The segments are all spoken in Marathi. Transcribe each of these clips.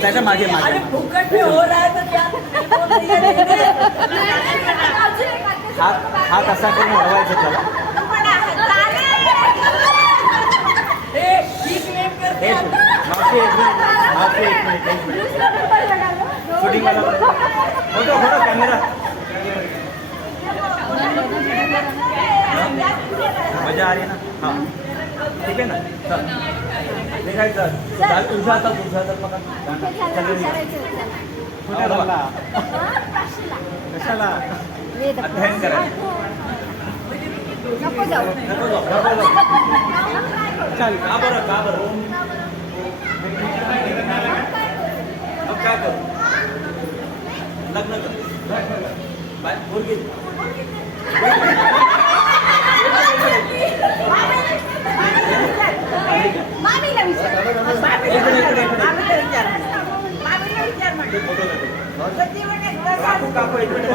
त्याच्या मागे मागे फुकट में हो रहा है तो क्या हात असा करून वळवायचा त्याला. मावशी एक मिनिट, मावशी एक मिनिट, एक मिनिट. शूटिंग वाला फोटो फोटो कॅमेरा. मजा आली ना. हां ठीक आहे ना. चल निघायचं. तुझ्या हातात बघा. कुठे झाला कशाला अध्ययन करायचं. नको जाऊ. चल का बरं अब काय करू. लग्न कर बाय मुलगी. काकू एक मिनिट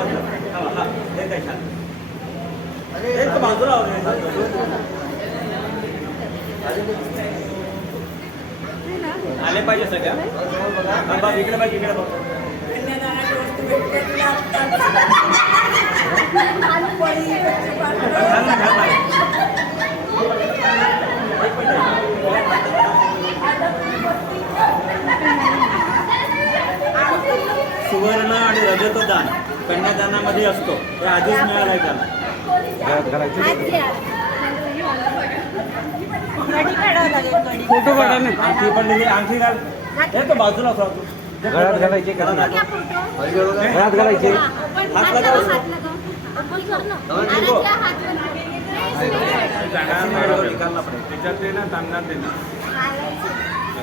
बाजूला आले पाहिजे सगळ्या. इकडे बघ इकडे बघ. सुवर्ण आणि रजतदान कन्यादानामध्ये असतो. ते आधीच मिळालं आहे त्याला. फोटो काढा ना. अंगठी पण दिली. अंगठी घाल. हे तो बाजूला गळ्यात घालायचे. गळ्यात घालायचे. हात लगाव. निकालना पडेल. त्याच्यात ते ना तांदळात ते ना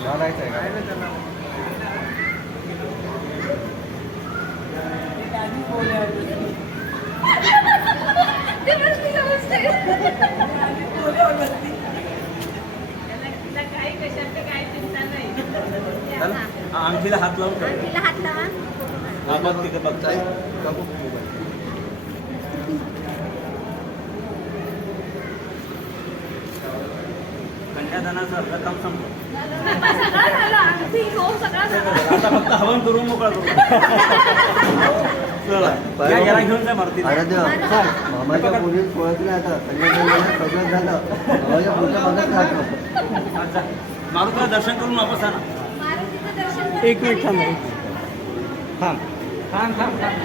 घालायचं आहे. अंगठीला हात लावून हा बघ तिथे बघ. कन्यादानाचं अर्धकाम संपलं. आता फक्त हवन करून मोकळा करू. याला घेऊन जा मारुती. मामाच्या मुली ओळखल्या आता सगळं झालं. मामाच्या पुढच्या भागात राहतो. मारुतीला दर्शन करून वापस आणा. एक मिनिट थांब. थांब थांब थांब थांब.